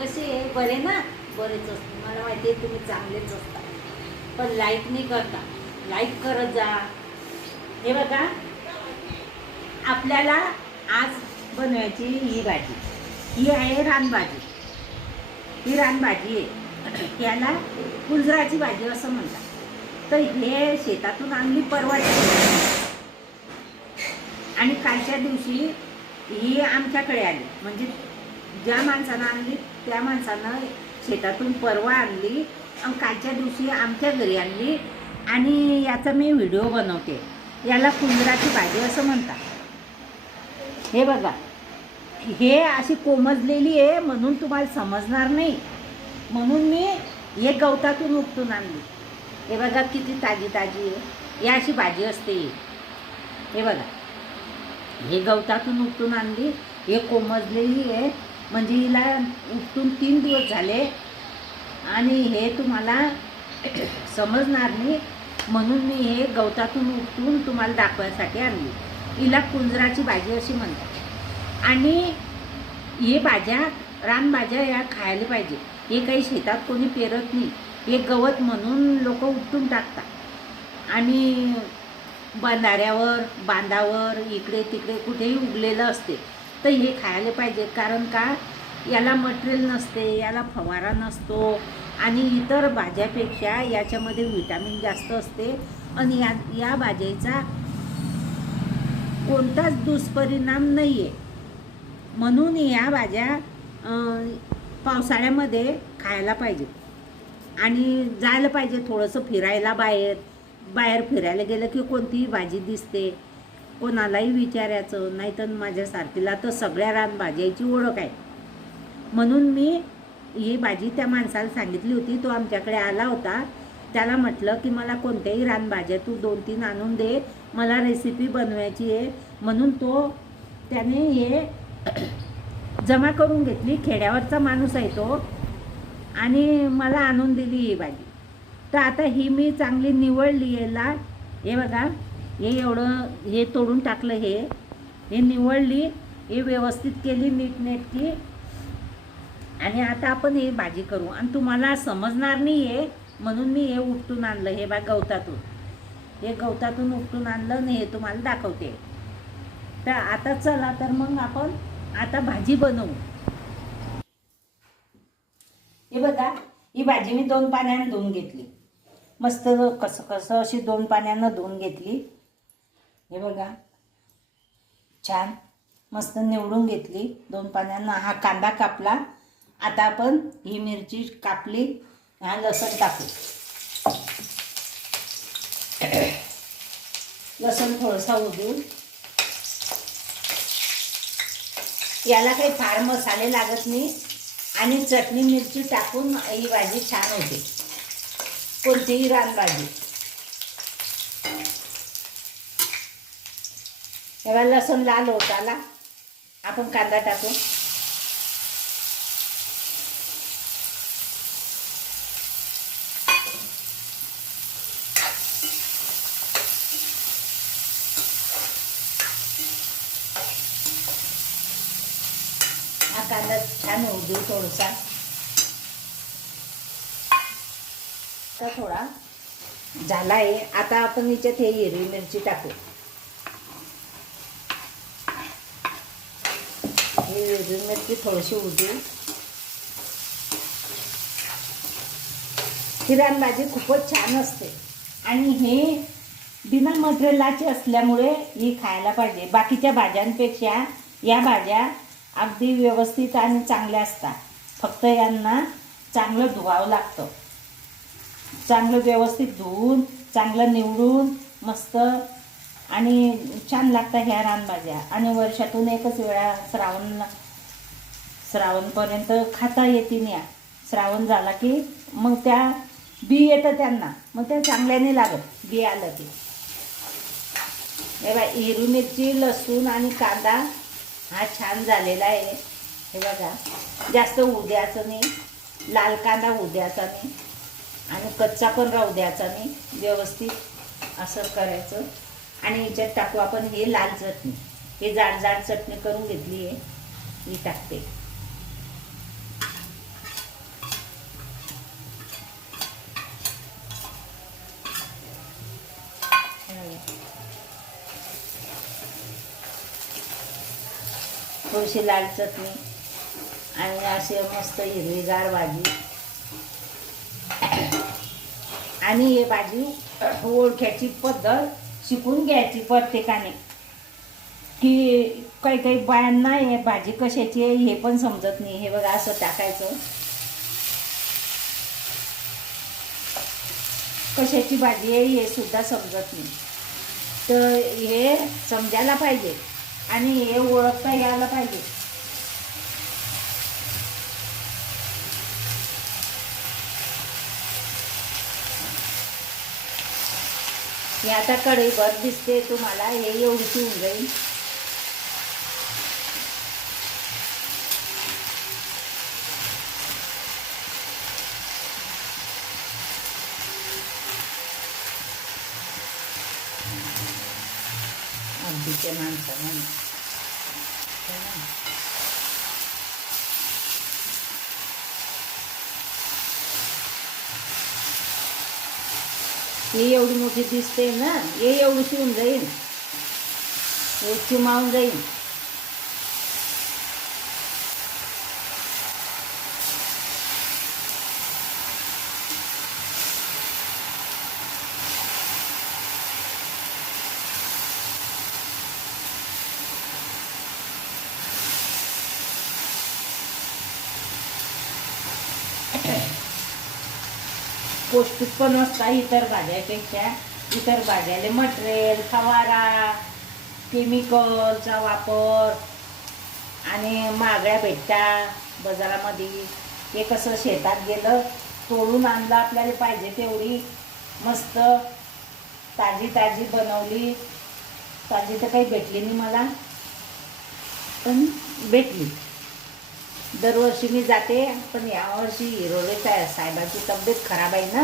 कसे बरे ना? बरेच असते, मला माहिती आहे तुम्ही चांगलेच असता, पण लाईक नाही करता. लाईक करत जा. हे बघा, आपल्याला आज बनवायची ही भाजी. ही आहे रानभाजी. ही रानभाजी आहे, याला कुंजराची भाजी असं म्हणतात. तर हे शेतातून आणली परवाची, आणि कालच्या दिवशी ही आमच्याकडे आली. म्हणजे ज्या माणसानं आणली त्या माणसानं शेतातून परवा आणली आणि कालच्या दिवशी आमच्या घरी आणली. आणि याचा मी व्हिडिओ बनवते. याला कुंजराची भाजी असं म्हणतात. हे बघा, हे अशी कोमजलेली आहे म्हणून तुम्हाला समजणार नाही, म्हणून मी हे गवतातून उपटून आणली. हे बघा किती ताजी ताजी आहे. ही अशी भाजी असते. हे बघा, हे गवतातून उपटून आणली. हे कोमजलेली आहे, म्हणजे हिला उपटून 3 दिवस झाले आणि हे तुम्हाला समजणार नाही, म्हणून मी हे गवतातून उपटून तुम्हाला दाखवायसाठी आणली. हिला कुंजराची भाजी अशी म्हणतात. आणि हे भाज्या, रानभाज्या या खायला पाहिजे. हे काही शेतात कोणी पेरत नाही, हे गवत म्हणून लोक उपटून टाकतात आणि बांधावर इकडे तिकडे कुठेही उगलेलं असते. तर हे खायला पाहिजे, कारण का याला मटेरियल नसते, याला फवारा नसतो आणि इतर भाज्यापेक्षा याच्यामध्ये विटॅमिन जास्त असते. आणि या भाज्याचा कोणताच दुष्परिणाम नाही आहे, म्हणून या भाज्या पावसाळ्यामध्ये खायला पाहिजे. आणि जायला पाहिजे थोडंसं फिरायला. बाहेर फिरायला गेलं की कोणतीही भाजी दिसते, कोणालाही विचारायचं. नाही तर माझ्यासारखीला तर सगळ्या रानभाज्याची ओळख आहे. म्हणून मी ही भाजी त्या माणसाला सांगितली होती. तो आमच्याकडे आला होता. त्याला म्हटलं की मला कोणत्याही रानभाज्या तू 2-3 आणून दे, मला रेसिपी बनवायची आहे. म्हणून त्याने हे जमा करून घेतली. खेड्यावरचा माणूस आहे तो, आणि मला आणून दिली ही भाजी. तर आता ही मी चांगली निवडली याला. हे बघा, हे एवढं हे तोडून टाकलं, हे निवडली, हे व्यवस्थित केली नीटनेटकी. आणि आता आपण हे भाजी करू. आणि तुम्हाला समजणार नाही आहे म्हणून मी हे उपटून आणलं. हे गवतातून, हे गवतातून उपटून आणलं आणि हे तुम्हाला दाखवते. तर आता चला, तर मग आपण आता भाजी बनवू. हे बघा, ही भाजी मी 2 पाण्यानं धुवून घेतली. मस्त कसं अशी 2 पाण्यानं धुवून घेतली. हे बघा, छान मस्त निवडून घेतली 2 पाण्यानं. हा कांदा कापला. आता आपण ही मिरची कापली. हा लसूण टाकू. लसूण थोडासा उधळू. याला काही फार मसाले लागत नाही आणि चटणी मिरची टाकून ही भाजी छान होते, कोणतीही रानभाजी. तेव्हा लसूण लाल होत आला, आपण कांदा टाकू. हा कांदा छान होऊ देऊ थोडासा. थोडा झाला आहे. आता आपण याच्यात हे हिरवी मिरची टाकू. ही हिरवी मिरची थोडीशी उडू. ही रानभाजी खूपच छान असते आणि हे बिना मटेरियलाची असल्यामुळे ही खायला पाहिजे. बाकीच्या भाज्यांपेक्षा या भाज्या अगदी व्यवस्थित आणि चांगल्या असतात. फक्त यांना चांगलं धुवावं लागतं. चांगलं व्यवस्थित धुवून, चांगलं निवडून मस्त आणि छान लागतात ह्या रानभाज्या. आणि वर्षातून एकच वेळा श्रावणपर्यंत खाता येतील या. श्रावण झाला की मग त्या बी येतं त्यांना, मग त्या चांगल्याने लागत बी आलं की. हे बघा, हिरवी मिरची, लसूण आणि कांदा हा छान झालेला आहे. हे बघा, जास्त होऊ द्यायचं नाही, लाल कांदा होऊ द्यायचा नाही आणि कच्चा पण राहू द्यायचा नाही. व्यवस्थित असं करायचं. आणि याच्यात टाकू आपण हे लाल चटणी. हे जाड चटणी करून घेतली आहे, ही टाकते. थोडीशी लाल चटणी आणि अशी मस्त हिरवीगार भाजी. आणि हे भाजी ओळख्याची पद्धत शिकून घ्यायची प्रत्येकाने, की काही काही बायांना हे भाजी कशाची आहे हे पण समजत नाही. हे बघा असं टाकायचं, कशाची भाजी आहे हे सुद्धा समजत नाही. तर हे समजायला पाहिजे आणि हे ओळखता यायला पाहिजे. हे आता कढईभर दिसते तुम्हाला, हे एवढी होऊन जाईल. अगदीच्या माणसानं हे एवढी मोठी दिसते ना, हे एवढी शिवून जाईल, हे चिमावून जाईल. पौष्टिक पण असतात इतर भाज्यापेक्षा. इतर भाज्याले मटेरियल, फवारा, केमिकलचा वापर आणि महागड्या भेटतात बाजारामध्ये. हे कसं शेतात गेलं, तोडून आणलं, आपल्याला पाहिजे तेवढी मस्त ताजी ताजी बनवली. ताजी तर काही भेटली नाही मला, पण भेटली. दरवर्षी मी जाते, पण यावर्षी हिरोळे साहेबांची तब्येत खराब आहे ना,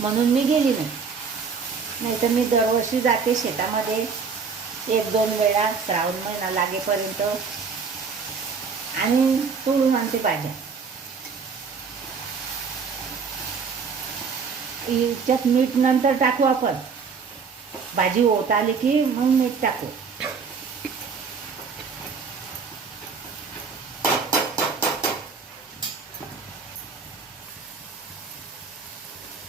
म्हणून मी गेली नाही तर मी दरवर्षी जाते शेतामध्ये 1-2 वेळा श्रावण महिना लागेपर्यंत आणि तोडून आणते भाज्या. याच्यात मीठ नंतर टाकू आपण, भाजी होत आली की मग मीठ टाकू.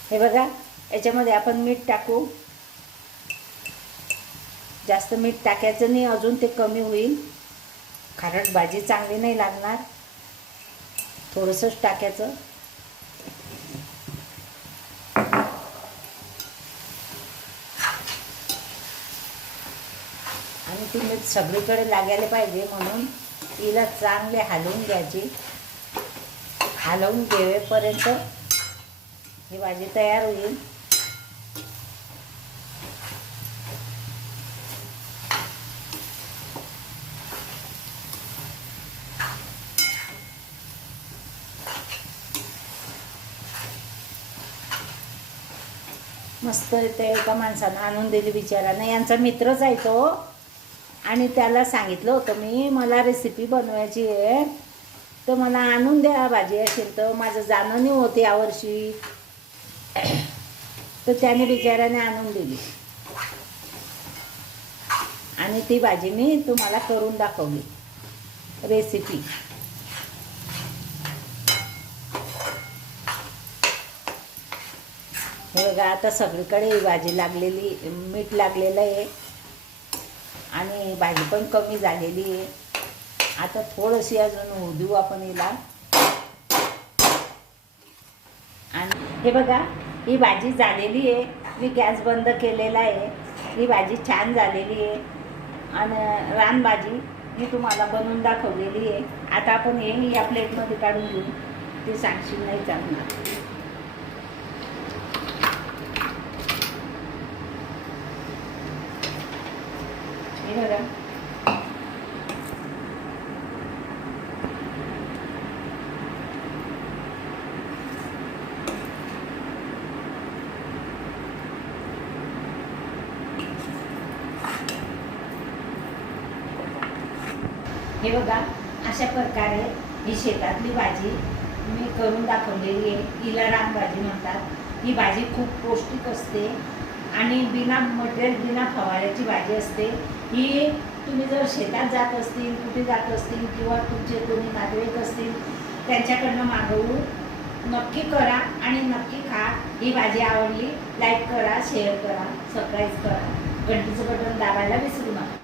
हे बघा, याच्यामध्ये आपण मीठ टाकू. जास्त मीठ टाकायचं नाही, अजून ते कमी होईल. खारट भाजी चांगली नाही लागणार, थोडंसंच टाकायचं. आणि ती मीठ सगळीकडे लागायला पाहिजे, म्हणून तिला चांगले हलवून घ्यायची. हलवून घेवेपर्यंत ही भाजी तयार होईल. मस्त ते एका माणसानं आणून दिली बिचारानं, यांचा मित्रच आहे तो. आणि त्याला सांगितलं होतं मी, मला रेसिपी बनवायची आहे, तर मला आणून द्या भाजी असेल तर. माझं जाणं नाही होते यावर्षी, तर त्याने बिचाऱ्याने आणून दिली आणि ती भाजी मी तुम्हाला करून दाखवली रेसिपी. हे बघा, आता सगळीकडे ही भाजी लागलेली, मीठ लागलेलं आहे आणि भाजी पण कमी झालेली आहे. आता थोडीशी अजून होऊ देऊ आपण हिला. आणि हे बघा, ही भाजी झालेली आहे. मी गॅस बंद केलेला आहे. ही भाजी छान झालेली आहे आणि रानभाजी मी तुम्हाला बनवून दाखवलेली आहे. आता आपण हे या प्लेटमध्ये काढून घेऊ, ते सांगशील नाही चालणार. हे बघा, हे बघा, अशा प्रकारे ही शेतातली भाजी मी करून दाखवलेली आहे. हिला रानभाजी म्हणतात. ही भाजी खूप पौष्टिक असते आणि बिना मटेरियल, बिना फवाऱ्याची भाजी असते. ही तुम्ही जर शेतात जात असतील, कुठे जात असतील किंवा तुमचे कोणी नातेवाईक असतील त्यांच्याकडनं मागवून नक्की करा आणि नक्की खा. ही भाजी आवडली, लाईक करा, शेअर करा, सबस्क्राईब करा, घंटीचं बटन दाबायला विसरू